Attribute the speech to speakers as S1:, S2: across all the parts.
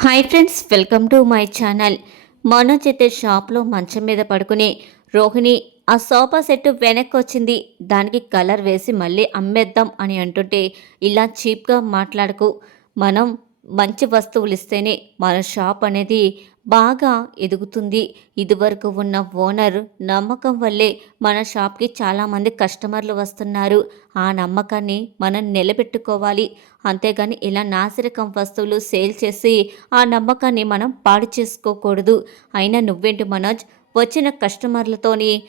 S1: Hi friends welcome to my channel Manoj అయితే షాప్లో మంచం మీద పడుకుని రోహిణి ఆ సోఫా సెట్ వెనక్కి వచ్చింది దానికి కలర్ వేసి మళ్ళీ అమ్మేద్దాం అని అంటుంటే ఇలా చీప్గా మాట్లాడకు. మనం మంచి వస్తువులు ఇస్తేనే మన షాప్ అనేది బాగా ఎదుగుతుంది. ఇదివరకు ఉన్న ఓనర్ నమ్మకం వల్లే మన షాప్కి చాలామంది కస్టమర్లు వస్తున్నారు. ఆ నమ్మకాన్ని మనం నిలబెట్టుకోవాలి. అంతేగాని ఇలా నాసిరకం వస్తువులు సేల్ చేసి ఆ నమ్మకాన్ని మనం పాడు చేసుకోకూడదు. అయినా నువ్వేంటి మనోజ్? వచ్చిన కస్టమర్లతోని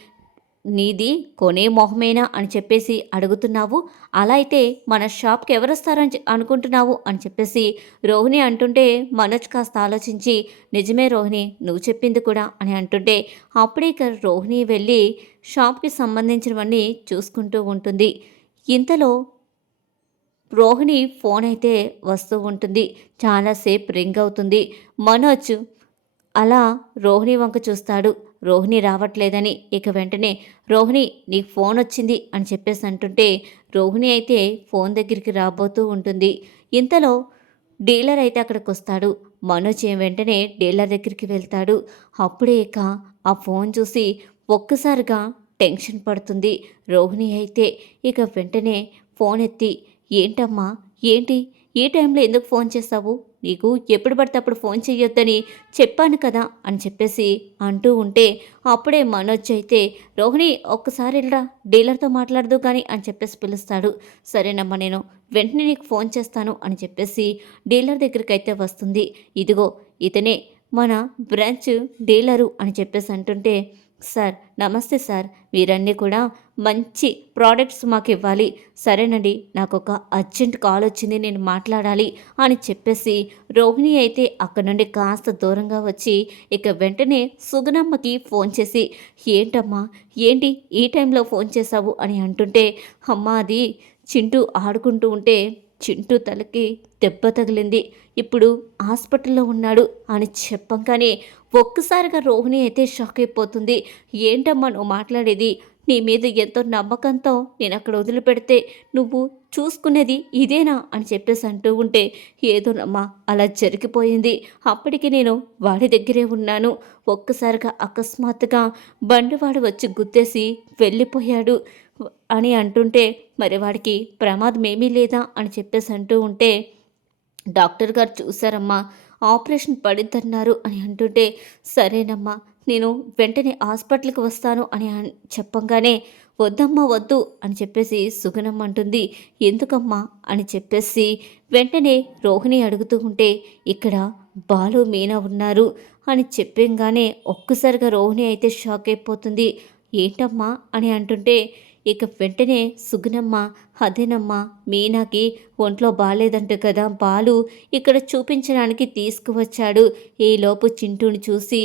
S1: నీది కొనే మొహమేనా అని చెప్పేసి అడుగుతున్నావు? అలా అయితే మన షాప్కి ఎవరు వస్తారని అనుకుంటున్నావు? అని చెప్పేసి రోహిణి అంటుంటే మనోజ్ కాస్త ఆలోచించి నిజమే రోహిణి నువ్వు చెప్పింది కూడా అని అంటుంటే అప్పుడే ఇక్కడ రోహిణి వెళ్ళి షాప్కి సంబంధించినవన్నీ చూసుకుంటూ ఉంటుంది. ఇంతలో రోహిణి ఫోన్ అయితే వస్తూ ఉంటుంది. చాలాసేపు రింగ్ అవుతుంది. మనోజ్! అలా రోహిణి వంక చూస్తాడు. రోహిణి రావట్లేదని ఇక వెంటనే రోహిణి నీకు ఫోన్ వచ్చింది అని చెప్పేసి అంటుంటే రోహిణి అయితే ఫోన్ దగ్గరికి రాబోతూ ఉంటుంది. ఇంతలో డీలర్ అయితే అక్కడికి వస్తాడు మనోజ్ వెంటనే డీలర్ దగ్గరికి వెళ్తాడు. అప్పుడే ఇక ఆ ఫోన్ చూసి ఒక్కసారిగా టెన్షన్ పడుతుంది రోహిణి అయితే. ఇక వెంటనే ఫోన్ ఎత్తి ఏంటమ్మా? ఏంటి? ఈ టైంలో ఎందుకు ఫోన్ చేస్తావు? నీకు ఎప్పుడు పడితే అప్పుడు ఫోన్ చెయ్యొద్దని చెప్పాను కదా అని చెప్పేసి అంటూ ఉంటే అప్పుడే మనోజ్ అయితే రోహిణి ఒక్కసారి వెళ్ళరా డీలర్తో మాట్లాడదు కానీ అని చెప్పేసి పిలుస్తాడు. సరేనమ్మా నేను వెంటనే నీకు ఫోన్ చేస్తాను అని చెప్పేసి డీలర్ దగ్గరికి అయితే వస్తుంది. ఇదిగో ఇతనే మన బ్రాంచ్ డీలరు అని చెప్పేసి అంటుంటే సార్ నమస్తే సార్. మీరన్నీ కూడా మంచి ప్రోడక్ట్స్ మాకు ఇవ్వాలి. సరేనండి నాకు ఒక అర్జెంట్ కాల్ వచ్చింది నేను మాట్లాడాలి అని చెప్పేసి రోహిణి అయితే అక్కడ నుండి కాస్త దూరంగా వచ్చి ఇక వెంటనే సుగనమ్మకి ఫోన్ చేసి ఏంటమ్మా ఏంటి ఈ టైంలో ఫోన్ చేశావు? అని అంటుంటే అమ్మా అది చింటూ ఆడుకుంటూ ఉంటే చింటూ తలకి దెబ్బ తగిలింది. ఇప్పుడు హాస్పిటల్లో ఉన్నాడు అని చెప్పంగానే ఒక్కసారిగా రోహిణి అయితే షాక్ అయిపోతుంది. ఏంటమ్మా నువ్వు మాట్లాడేది? నీ మీద ఎంతో నమ్మకంతో నేను అక్కడ వదిలిపెడితే నువ్వు చూసుకునేది ఇదేనా? అని చెప్పేసి అంటూ ఉంటే ఏదోనమ్మా అలా జరిగిపోయింది. అప్పటికి నేను వాడి దగ్గరే ఉన్నాను. ఒక్కసారిగా అకస్మాత్తుగా బండివాడు వచ్చి గుద్దేసి వెళ్ళిపోయాడు. అని అంటుంటే మరి వాడికి ప్రమాదం ఏమీ లేదా? అని చెప్పేసి అంటూ ఉంటే డాక్టర్ గారు చూసారమ్మా ఆపరేషన్ పడిద్దన్నారు అని అంటుంటే సరేనమ్మా నేను వెంటనే హాస్పిటల్కి వస్తాను అని అన్- చెప్పంగానే వద్దమ్మా వద్దు అని చెప్పేసి సుగనమ్మ అంటుంది. ఎందుకమ్మా? అని చెప్పేసి వెంటనే రోహిణి అడుగుతూ ఉంటే ఇక్కడ బాలు మీనా ఉన్నారు అని చెప్పంగానే ఒక్కసారిగా రోహిణి అయితే షాక్ అయిపోతుంది. ఏంటమ్మా? అని అంటుంటే ఇక వెంటనే సుగుణమ్మ అదేనమ్మా మీనాకి ఒంట్లో బాగాలేదంట కదా బాలు ఇక్కడ చూపించడానికి తీసుకువచ్చాడు. ఈలోపు చింటూని చూసి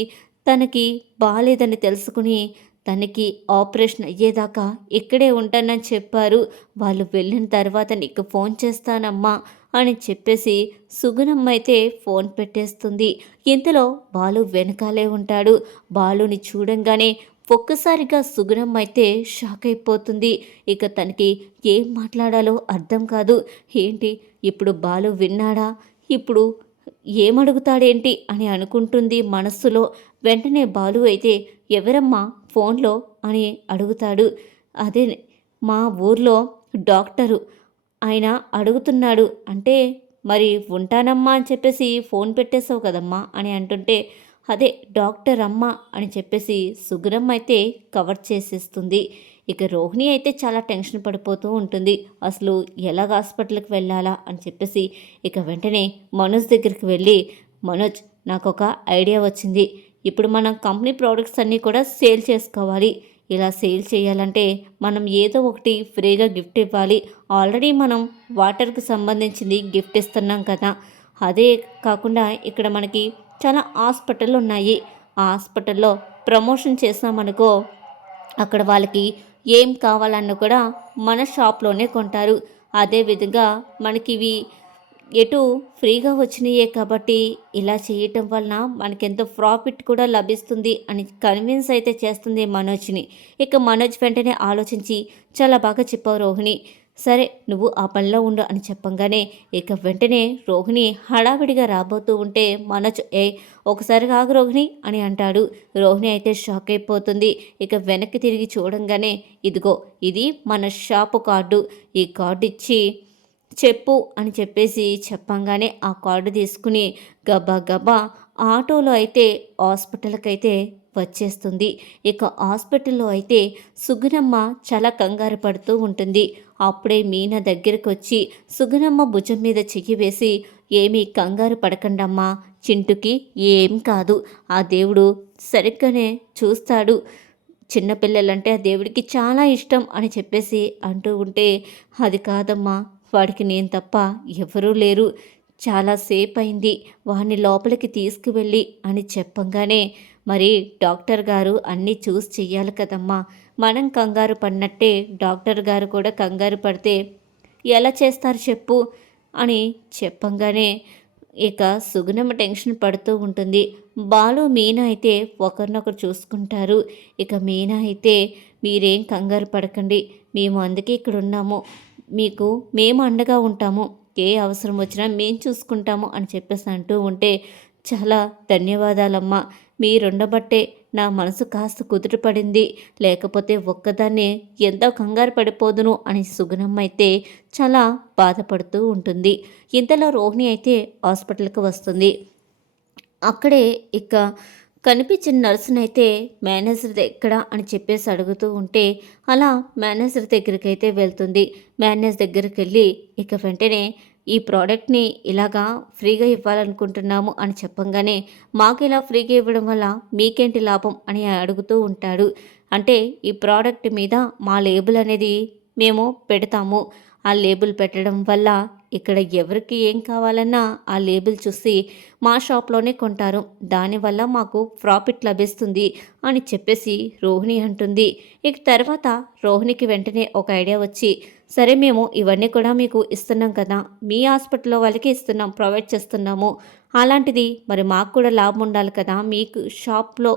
S1: తనకి బాగాలేదని తెలుసుకుని తనకి ఆపరేషన్ అయ్యేదాకా ఇక్కడే ఉంటానని చెప్పారు. వాళ్ళు వెళ్ళిన తర్వాత నీకు ఫోన్ చేస్తానమ్మా అని చెప్పేసి సుగుణమ్మ అయితే ఫోన్ పెట్టేస్తుంది. ఇంతలో బాలు వెనకాలే ఉంటాడు. బాలుని చూడంగానే ఒక్కసారిగా సుగుణం అయితే షాక్ అయిపోతుంది. ఇక తనకి ఏం మాట్లాడాలో అర్థం కాదు. ఏంటి ఇప్పుడు బాలు విన్నాడా? ఇప్పుడు ఏమడుగుతాడేంటి అని అనుకుంటుంది మనస్సులో. వెంటనే బాలు అయితే ఎవరమ్మా ఫోన్లో? అని అడుగుతాడు. అదే మా ఊర్లో డాక్టరు. ఆయన అడుగుతున్నాడు. అంటే మరి ఉంటానమ్మా అని చెప్పేసి ఫోన్ పెట్టేశావు కదమ్మా? అని అంటుంటే అదే డాక్టర్ అమ్మ అని చెప్పేసి సుగ్రమ్మ అయితే కవర్ చేసేస్తుంది. ఇక రోహిణి అయితే చాలా టెన్షన్ పడిపోతూ ఉంటుంది. అసలు ఎలాగ హాస్పిటల్కి వెళ్ళాలా అని చెప్పేసి ఇక వెంటనే మనోజ్ దగ్గరికి వెళ్ళి మనోజ్ నాకు ఒక ఐడియా వచ్చింది. ఇప్పుడు మనం కంపెనీ ప్రోడక్ట్స్ అన్నీ కూడా సేల్ చేసుకోవాలి. ఇలా సేల్ చేయాలంటే మనం ఏదో ఒకటి ఫ్రీగా గిఫ్ట్ ఇవ్వాలి. ఆల్రెడీ మనం వాటర్కి సంబంధించింది గిఫ్ట్ ఇస్తున్నాం కదా. అదే కాకుండా ఇక్కడ మనకి చాలా హాస్పిటల్ ఉన్నాయి ఆ హాస్పిటల్లో ప్రమోషన్ చేసామనుకో అక్కడ వాళ్ళకి ఏం కావాలన్నా కూడా మన షాప్లోనే కొంటారు. అదేవిధంగా మనకి ఇవి ఎటు ఫ్రీగా వచ్చినాయే కాబట్టి ఇలా చేయటం వలన మనకెంతో ప్రాఫిట్ కూడా లభిస్తుంది అని కన్విన్స్ అయితే చేస్తుంది మనోజ్ని. ఇక మనోజ్ వెంటనే ఆలోచించి చాలా బాగా చెప్పావు రోహిణి. సరే నువ్వు ఆ పనిలో ఉండు అని చెప్పంగానే ఇక వెంటనే రోహిణి హడావిడిగా రాబోతూ ఉంటే మనోజ్ ఏ ఒకసారి ఆగు రోహిణి అని అంటాడు. రోహిణి అయితే షాక్ అయిపోతుంది. ఇక వెనక్కి తిరిగి చూడంగానే ఇదిగో ఇది మన షాపు కార్డు. ఈ కార్డు ఇచ్చి చెప్పు అని చెప్పేసి చెప్పంగానే ఆ కార్డు తీసుకుని గబా గబా ఆటోలో అయితే హాస్పిటల్కి అయితే వచ్చేస్తుంది. ఇక హాస్పిటల్లో అయితే సుగుణమ్మ చాలా కంగారు పడుతూ ఉంటుంది. అప్పుడే మీనా దగ్గరకు వచ్చి సుగుణమ్మ భుజం మీద చెయ్యి వేసి ఏమీ కంగారు పడకండమ్మా చింటుకి ఏం కాదు. ఆ దేవుడు సరిగ్గానే చూస్తాడు. చిన్నపిల్లలంటే ఆ దేవుడికి చాలా ఇష్టం అని చెప్పేసి అంటూ ఉంటే అది కాదమ్మా వాడికి నేను తప్ప ఎవరూ లేరు. చాలాసేపు అయింది వాడిని లోపలికి తీసుకువెళ్ళి అని చెప్పంగానే మరి డాక్టర్ గారు అన్నీ చూసి చెయ్యాలి కదమ్మా. మనం కంగారు పడినట్టే డాక్టర్ గారు కూడా కంగారు పడితే ఎలా చేస్తారు చెప్పు అని చెప్పంగానే ఇక సుగుణమ్మ టెన్షన్ పడుతూ ఉంటుంది. బాలు మీనా అయితే ఒకరినొకరు చూసుకుంటారు. ఇక మీనా అయితే మీరేం కంగారు పడకండి. మేము అందుకే ఇక్కడ ఉన్నాము. మీకు మేము అండగా ఉంటాము. ఏ అవసరం వచ్చినా మేము చూసుకుంటాము అని చెప్పేసి అంటూ ఉంటే చాలా ధన్యవాదాలమ్మా. మీరుండబట్టే నా మనసు కాస్త కుదుటపడింది. లేకపోతే ఒక్కదాన్నే ఎంతో కంగారు పడిపోదును అని సుగుణమ్మ అయితే చాలా బాధపడుతూ ఉంటుంది. ఇంతలో రోహిణి అయితే హాస్పిటల్కి వస్తుంది. అక్కడే ఇక కనిపించిన నర్సునైతే మేనేజర్ ఎక్కడ అని చెప్పేసి అడుగుతూ ఉంటే అలా మేనేజర్ దగ్గరికి అయితే వెళ్తుంది. మేనేజర్ దగ్గరికి వెళ్ళి ఇక వెంటనే ఈ ప్రోడక్ట్ని ఇలాగా ఫ్రీగా ఇవ్వాలనుకుంటున్నాము అని చెప్పంగానే మాకు ఇలా ఫ్రీగా ఇవ్వడం వల్ల మీకేంటి లాభం అని అడుగుతూ ఉంటాడు. అంటే ఈ ప్రోడక్ట్ మీద మా లేబుల్ అనేది మేము పెడతాము. ఆ లేబుల్ పెట్టడం వల్ల ఇక్కడ ఎవరికి ఏం కావాలన్నా ఆ లేబుల్ చూసి మా షాప్లోనే కొంటారు. దానివల్ల మాకు ప్రాఫిట్ లభిస్తుంది అని చెప్పేసి రోహిణి అంటుంది. ఇక తర్వాత రోహిణికి వెంటనే ఒక ఐడియా వచ్చి సరే మేము ఇవన్నీ కూడా మీకు ఇస్తున్నాం కదా. మీ హాస్పిటల్లో వాళ్ళకి ఇస్తున్నాం ప్రొవైడ్ చేస్తున్నాము. అలాంటిది మరి మాకు కూడా లాభం ఉండాలి కదా. మీకు షాప్లో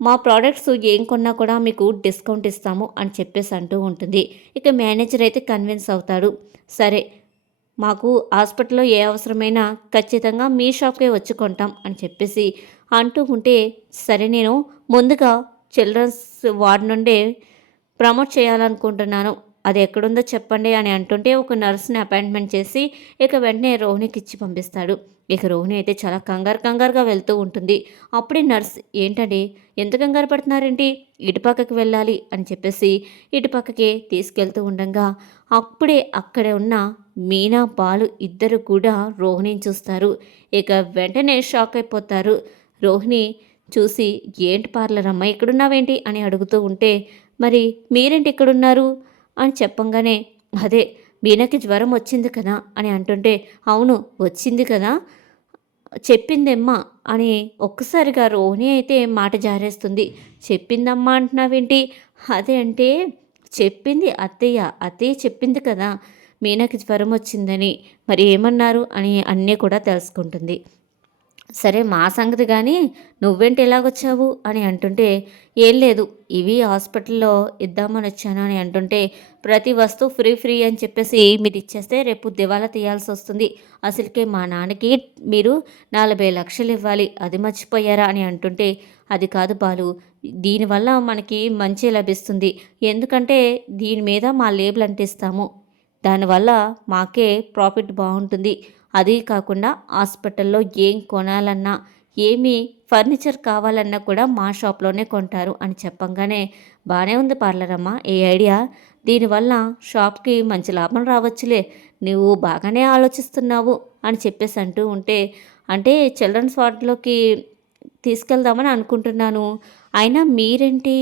S1: మా ప్రోడక్ట్స్ ఏం కొన్నా కూడా మీకు డిస్కౌంట్ ఇస్తాము అని చెప్పేసి అంటూ ఉంటుంది. ఇక మేనేజర్ అయితే కన్విన్స్ అవుతాడు. సరే మాకు హాస్పిటల్లో ఏ అవసరమైనా ఖచ్చితంగా మీ షాప్కే వచ్చి కొంటాం అని చెప్పేసి అంటూ ఉంటే సరే నేను ముందుగా చిల్డ్రన్స్ వార్డ్ నుండే ప్రమోట్ చేయాలనుకుంటున్నాను. అది ఎక్కడుందో చెప్పండి అని అంటుంటే ఒక నర్స్ని అపాయింట్మెంట్ చేసి ఇక వెంటనే రోహిణికి ఇచ్చి పంపిస్తాడు. ఇక రోహిణి అయితే చాలా కంగారు కంగారుగా వెళ్తూ ఉంటుంది. అప్పుడే నర్స్ ఏంటండి? ఎంత కంగారు పడుతున్నారేంటి? ఇటుపక్కకి వెళ్ళాలి అని చెప్పేసి ఇటుపక్కకే తీసుకెళ్తూ ఉండగా అప్పుడే అక్కడే ఉన్న మీనా బాలు ఇద్దరు కూడా రోహిణిని చూస్తారు. ఇక వెంటనే షాక్ అయిపోతారు. రోహిణి చూసి ఏంటి పార్లర్ అమ్మ ఇక్కడున్నావేంటి? అని అడుగుతూ ఉంటే మరి మీరేంటి ఇక్కడున్నారు? అని చెప్పంగానే అదే మీనకి జ్వరం వచ్చింది కదా? అని అంటుంటే అవును వచ్చింది కదా? చెప్పిందమ్మా అని ఒక్కసారిగా రోహిణి అయితే మాట జారేస్తుంది. చెప్పిందమ్మా అంటున్నావేంటి? అదే అంటే చెప్పింది అత్తయ్య అత్తయ్య చెప్పింది కదా మీనాకి జ్వరం వచ్చిందని. మరి ఏమన్నారు? అని అన్నీ కూడా తెలుసుకుంటుంది. సరే మా సంగతి కానీ నువ్వేంటి ఎలాగొచ్చావు? అని అంటుంటే ఏం లేదు ఇవి హాస్పిటల్లో ఇద్దామని వచ్చాను అని అంటుంటే ప్రతి వస్తువు ఫ్రీ ఫ్రీ అని చెప్పేసి మీరు ఇచ్చేస్తే రేపు దివాలా తీయాల్సి వస్తుంది. అసలుకే మా నాన్నకి మీరు నలభై లక్షలు ఇవ్వాలి అది మర్చిపోయారా అని అంటుంటే అది కాదు బాలు దీనివల్ల మనకి మంచి లభిస్తుంది. ఎందుకంటే దీని మీద మా లేబుల్ అంటిస్తాము దానివల్ల మాకే ప్రాఫిట్ బాగుంటుంది. అది కాకుండా హాస్పిటల్లో ఏం కొనాలన్నా ఏమి ఫర్నిచర్ కావాలన్నా కూడా మా షాప్లోనే కొంటారు అని చెప్పంగానే బాగానే ఉంది పార్లర్ ఏ ఐడియా? దీనివల్ల షాప్కి మంచి లాభం రావచ్చులే నువ్వు బాగానే ఆలోచిస్తున్నావు అని చెప్పేసి అంటూ ఉంటే అంటే చిల్డ్రన్స్ వార్డులోకి తీసుకెళ్దామని అనుకుంటున్నాను అయినా మీరేంటి?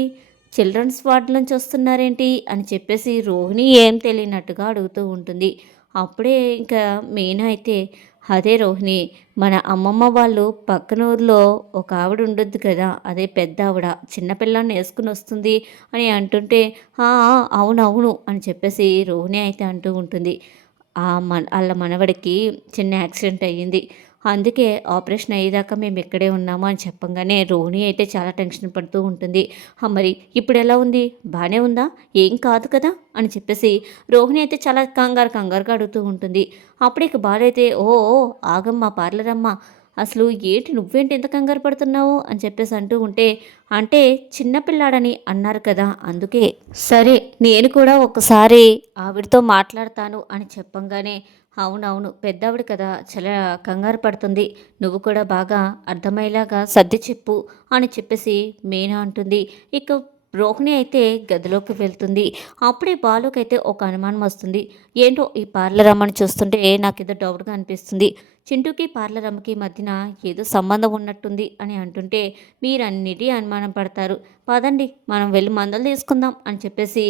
S1: చిల్డ్రన్స్ వార్డ్ నుంచి వస్తున్నారేంటి? అని చెప్పేసి రోహిణి ఏం తెలియనట్టుగా అడుగుతూ ఉంటుంది. అప్పుడే ఇంకా మెయిన్ అయితే అదే రోహిణి మన అమ్మమ్మ వాళ్ళు పక్కన ఊర్లో ఒక ఆవిడ ఉండొద్దు కదా అదే పెద్ద ఆవిడ చిన్నపిల్లాన్ని వేసుకుని వస్తుంది అని అంటుంటే అవునవును అని చెప్పేసి రోహిణి అయితే అంటూ ఉంటుంది. ఆ మన వాళ్ళ మనవడికి చిన్న యాక్సిడెంట్ అయ్యింది. అందుకే ఆపరేషన్ అయ్యేదాకా మేము ఇక్కడే ఉన్నాము అని చెప్పంగానే రోహిణి అయితే చాలా టెన్షన్ పడుతూ ఉంటుంది. మరి ఇప్పుడు ఎలా ఉంది? బాగానే ఉందా? ఏం కాదు కదా? అని చెప్పేసి రోహిణి అయితే చాలా కంగారు కంగారుగా అడుగుతూ ఉంటుంది. అప్పుడు ఇక బాలైతే ఓ ఓ, ఆగమ్మా పార్లర్ అమ్మా అసలు ఏంటి నువ్వేంటి ఎంత కంగారు పడుతున్నావు? అని చెప్పేసి అంటూ ఉంటే అంటే చిన్నపిల్లాడని అన్నారు కదా అందుకే. సరే నేను కూడా ఒకసారి ఆవిడతో మాట్లాడతాను అని చెప్పంగానే అవునవును పెద్దవిడు కదా చాలా కంగారు పడుతుంది. నువ్వు కూడా బాగా అర్థమయ్యేలాగా సర్ది చెప్పు అని చెప్పేసి మీనా అంటుంది. ఇక రోహిణి అయితే గదిలోకి వెళ్తుంది. అప్పుడే బాలుకైతే ఒక అనుమానం వస్తుంది. ఏంటో ఈ పార్లర్ అమ్మని చూస్తుంటే నాకు ఏదో డౌట్గా అనిపిస్తుంది. చింటూకి పార్లర్ అమ్మకి మధ్యన ఏదో సంబంధం ఉన్నట్టుంది అని అంటుంటే మీరన్నిటి అనుమానం పడతారు. పదండి మనం వెళ్ళి మందలు తీసుకుందాం అని చెప్పేసి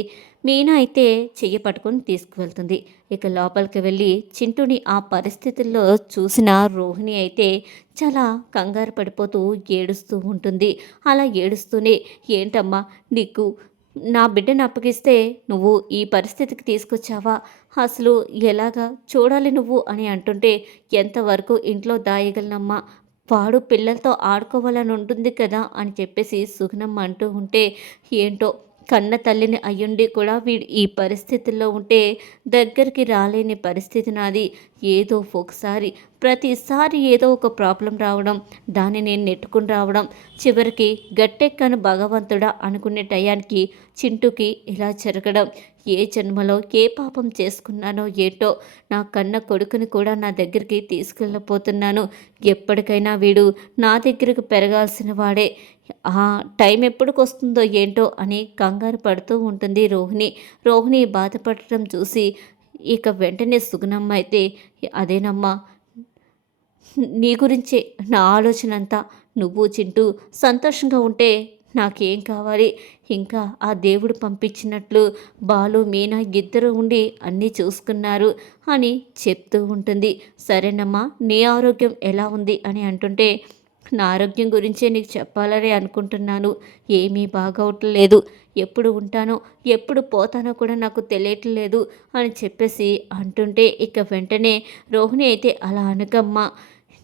S1: మీనా అయితే చెయ్యి పట్టుకొని తీసుకువెళ్తుంది. ఇక లోపలికి వెళ్ళి చింటూని ఆ పరిస్థితుల్లో చూసిన రోహిణి అయితే చాలా కంగారు పడిపోతూ ఏడుస్తూ ఉంటుంది. అలా ఏడుస్తూనే ఏంటమ్మా నీకు నా బిడ్డను అప్పగిస్తే నువ్వు ఈ పరిస్థితికి తీసుకొచ్చావా? అసలు ఎలాగా? చూడాలి నువ్వు అని అంటుంటే ఎంతవరకు ఇంట్లో దాయగలనమ్మా? వాడు పిల్లలతో ఆడుకోవాలని ఉంటుంది కదా? అని చెప్పేసి సుగుణమ్మ అంటూ ఉంటే ఏంటో కన్న తల్లిని అయ్యుండి కూడా వీడు ఈ పరిస్థితుల్లో ఉంటే దగ్గరికి రాలేని పరిస్థితి నాది. ఏదో ఒకసారి ప్రతిసారి ఏదో ఒక ప్రాబ్లం రావడం దాన్ని నేను నెట్టుకుని రావడం చివరికి గట్టెక్కను భగవంతుడా అనుకునే టయానికి చింటుకి ఇలా జరగడం ఏ జన్మలో ఏ పాపం చేసుకున్నానో ఏంటో నా కన్న కొడుకుని కూడా నా దగ్గరికి తీసుకెళ్ళపోతున్నాను ఎప్పటికైనా వీడు నా దగ్గరకు పెరగాల్సిన వాడే. టైం ఎప్పటికి వస్తుందో ఏంటో అని కంగారు పడుతూ ఉంటుంది రోహిణి. రోహిణి బాధపడటం చూసి ఇక వెంటనే సుగుణమ్మ అయితే అదేనమ్మా నీ గురించే నా ఆలోచన అంతా నువ్వు చింటూ సంతోషంగా ఉంటే నాకేం కావాలి? ఇంకా ఆ దేవుడు పంపించినట్లు బాలు మీనా ఇద్దరు ఉండి అన్నీ చూసుకున్నారు అని చెప్తూ ఉంటుంది. సరేనమ్మా నీ ఆరోగ్యం ఎలా ఉంది? అని అంటుంటే నా ఆరోగ్యం గురించే నీకు చెప్పాలని అనుకుంటున్నాను. ఏమీ బాగవట్లేదు. ఎప్పుడు ఉంటానో ఎప్పుడు పోతానో కూడా నాకు తెలియట్లేదు అని చెప్పేసి అంటుంటే ఇక వెంటనే రోహిణి అయితే అలా అనకమ్మా.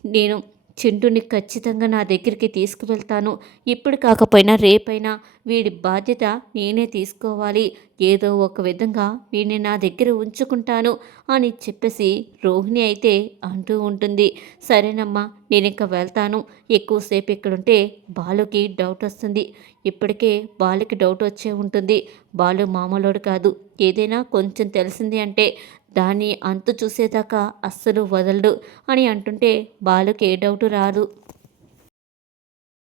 S1: నేను చింటూని ఖచ్చితంగా నా దగ్గరికి తీసుకువెళ్తాను. ఇప్పుడు కాకపోయినా రేపైనా వీడి బాధ్యత నేనే తీసుకోవాలి. ఏదో ఒక విధంగా వీడిని నా దగ్గర ఉంచుకుంటాను అని చెప్పేసి రోహిణి అయితే అంటూ ఉంటుంది. సరేనమ్మా నేను ఇంకా వెళ్తాను. ఎక్కువసేపు ఇక్కడుంటే బాలుకి డౌట్ వస్తుంది. ఇప్పటికే బాలుకి డౌట్ వచ్చే ఉంటుంది. బాలు మామూలోడు కాదు. ఏదైనా కొంచెం తెలిసింది అంటే దాన్ని అంతు చూసేదాకా అస్సలు వదలడు అని అంటుంటే బాలుకి ఏ డౌట్ రాదు.